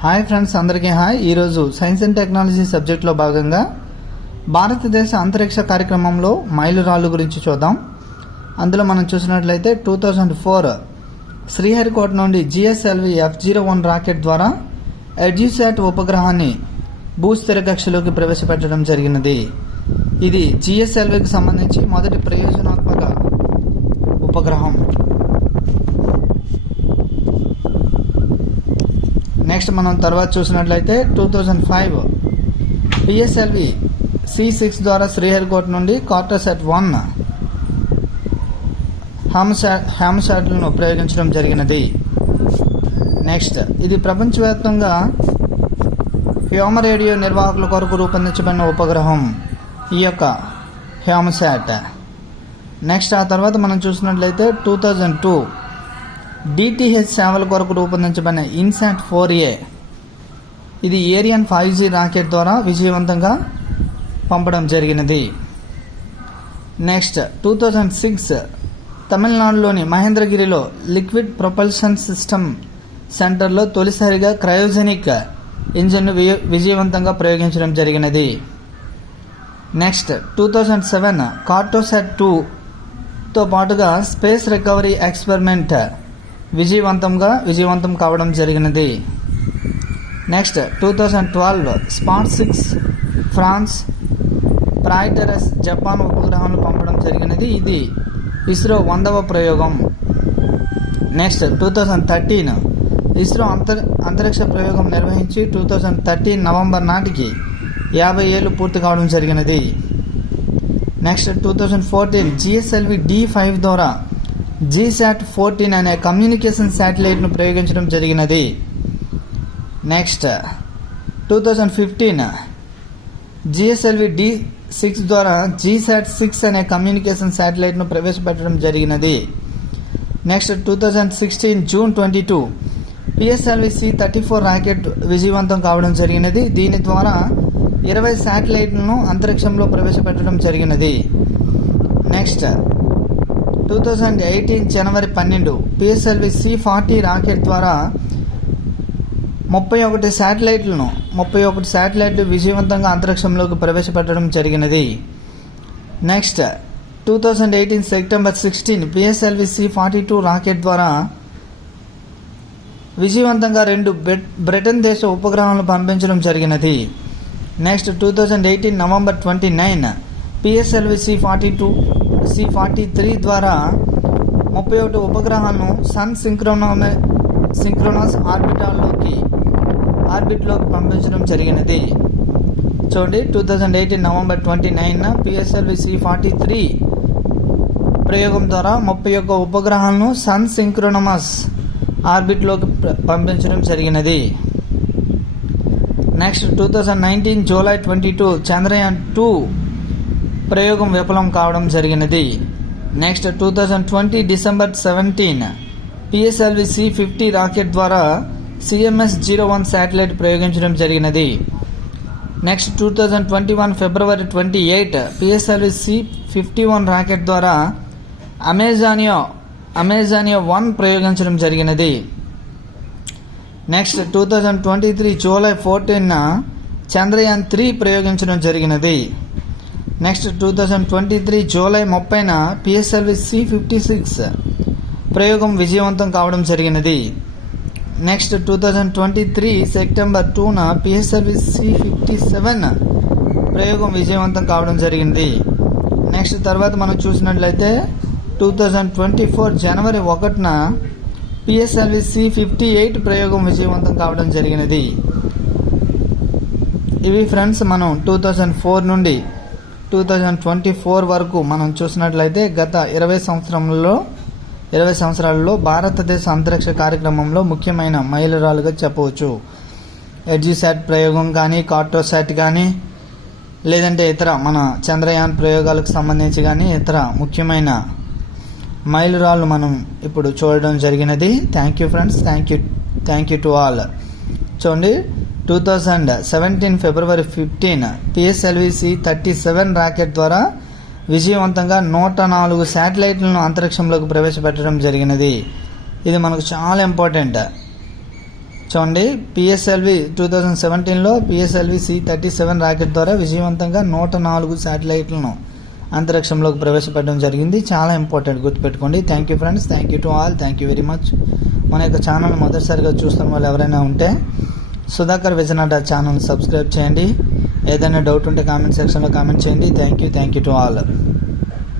Hi friends, అందరికీ hi. ఈరోజు science and technology సబ్జెక్ట్లో భాగంగా భారతదేశ అంతరిక్ష కార్యక్రమంలో మైలురాళ్ళు గురించి చూద్దాం. అందులో మనం చూసినట్లయితే 2004 శ్రీహరికోట నుండి GSLV F-01 రాకెట్ ద్వారా ఎడ్యుసాట్ ఉపగ్రహాన్ని భూస్థిర కక్షలోకి ప్రవేశపెట్టడం జరిగినది. ఇది GSLVకి సంబంధించి మొదటి ప్రయోజనాత్మక ఉపగ్రహం. నెక్స్ట్ మనం తర్వాత చూసినట్లయితే 2005 PSLV C6 ద్వారా శ్రీహరికోట నుండి కార్టోసాట్ 1 హామ్శాట్లను ప్రయోగించడం జరిగినది. నెక్స్ట్ ఇది ప్రపంచవ్యాప్తంగా హ్యూమర్ రేడియో నిర్వాహకుల కొరకు రూపొందించబడిన ఉపగ్రహం ఈ యొక్క హ్యామ్శాట్. నెక్స్ట్ ఆ తర్వాత మనం చూసినట్లయితే 2002 DTH సేవల కొరకు రూపొందించబడిన ఇన్సాట్ 4A. ఇది ఏరియన్ 5G రాకెట్ ద్వారా విజయవంతంగా పంపడం జరిగినది. నెక్స్ట్ 2006 తమిళనాడులోని మహేంద్రగిరిలో లిక్విడ్ ప్రొపల్షన్ సిస్టమ్ సెంటర్లో తొలిసారిగా క్రయోజెనిక్ ఇంజిన్ను విజయవంతంగా ప్రయోగించడం జరిగినది. నెక్స్ట్ 2007 కార్టోసాట్ 2తో పాటుగా స్పేస్ రికవరీ ఎక్స్పెరిమెంట్ విజయవంతం కావడం జరిగినది. నెక్స్ట్ 2012 స్పాట్ 6 ఫ్రాన్స్, ప్రాయిటరస్ జపాన్ ఉపగ్రహాలను పంపడం జరిగినది. ఇది ఇస్రో 100వ ప్రయోగం. నెక్స్ట్ 2013 ఇస్రో అంతరిక్ష ప్రయోగం నిర్వహించి 2013 నవంబర్ నాటికి 50 ఏళ్ళు పూర్తి కావడం జరిగినది. నెక్స్ట్ 2014 GSLV D5 ద్వారా GSAT-14 అనే కమ్యూనికేషన్ శాటిలైట్ను ప్రయోగించడం జరిగినది. నెక్స్ట్ 2015 GSLV D6 ద్వారా GSAT-6 అనే కమ్యూనికేషన్ శాటిలైట్ను ప్రవేశపెట్టడం జరిగినది. Next 2016 June 22 PSLV C-34 rocket విజయవంతం కావడం జరిగినది. దీని ద్వారా 20 శాటిలైట్లను అంతరిక్షంలో ప్రవేశపెట్టడం జరిగినది. నెక్స్ట్ 2018 జనవరి 12 PSLV C-40 రాకెట్ ద్వారా 31 శాటిలైట్లు విజయవంతంగా అంతరిక్షంలోకి ప్రవేశపెట్టడం జరిగినది. Next 2018 September 16 PSLV C-42 rocket ద్వారా విజయవంతంగా 2 బ్రిటన్ దేశ ఉపగ్రహాలను పంపించడం జరిగినది. నెక్స్ట్ 2018 నవంబర్ 29 PSLV C-43 ద్వారా 31 ఉపగ్రహాలను సన్ సింక్రోనస్ ఆర్బిట్లోకి పంపించడం జరిగినది. చూడండి, 2018 నవంబర్ 29 PSLV C-43 ప్రయోగం ద్వారా 31 ఉపగ్రహాలను సన్ సింక్రోనస్ ఆర్బిట్లోకి పంపించడం జరిగినది. నెక్స్ట్ 2019 జూలై 22 చంద్రయాన్ 2 ప్రయోగం విఫలం కావడం జరిగినది. Next 2020 December 17 PSLV C-50 rocket ద్వారా CMS-01 శాటిలైట్ ప్రయోగించడం జరిగినది. నెక్స్ట్ 2021 ఫిబ్రవరి 28 PSLV C-51 రాకెట్ ద్వారా అమెజానియా 1 ప్రయోగించడం జరిగినది. నెక్స్ట్ 2023 జూలై 14 చంద్రయాన్ 3 ప్రయోగించడం జరిగినది. నెక్స్ట్ 2023 జూలై 30 PSLV C-56 ప్రయోగం విజయవంతం కావడం జరిగినది. నెక్స్ట్ 2023 సెప్టెంబర్ 2 PSLV C-57 ప్రయోగం విజయవంతం కావడం జరిగింది. నెక్స్ట్ తర్వాత మనం చూసినట్లయితే 2024 జనవరి 1 PSLV C-58 ప్రయోగం విజయవంతం కావడం జరిగినది. ఇవి ఫ్రెండ్స్ మనం 2004 నుండి 2024 వరకు మనం చూసినట్లయితే గత 20 సంవత్సరాలలో భారతదేశ అంతరిక్ష కార్యక్రమంలో ముఖ్యమైన మైలురాలుగా చెప్పవచ్చు. ఎడ్యుసాట్ ప్రయోగం కానీ, కార్టోసాట్ కానీ, లేదంటే ఇతర మన చంద్రయాన్ ప్రయోగాలకు సంబంధించి కానీ ఇతర ముఖ్యమైన మైలురాళ్ళు మనం ఇప్పుడు చూడడం జరిగినది. Thank you friends, thank you to all. చూడండి, 2017 ఫిబ్రవరి 15 PSLV C-37 రాకెట్ ద్వారా విజయవంతంగా 104 శాటిలైట్లను అంతరిక్షంలోకి ప్రవేశపెట్టడం జరిగినది. ఇది మనకు చాలా ఇంపార్టెంట్. చూడండి, పిఎస్ఎల్వి 2017లో పిఎస్ఎల్వి C-37 రాకెట్ ద్వారా విజయవంతంగా 104 శాటిలైట్లను అంతరిక్షంలోకి ప్రవేశపెట్టడం జరిగింది. చాలా ఇంపార్టెంట్, గుర్తుపెట్టుకోండి. Thank you friends, thank you to all, thank you very much. మన యొక్క ఛానల్ మొదటిసారిగా చూస్తున్న వాళ్ళు ఎవరైనా ఉంటే సుధాకర్ విజన్ అడ్డా ఛానల్ సబ్స్క్రైబ్ చేయండి. ఏదైనా డౌట్ ఉంటే కామెంట్ సెక్షన్లో కామెంట్ చేయండి. Thank you to all.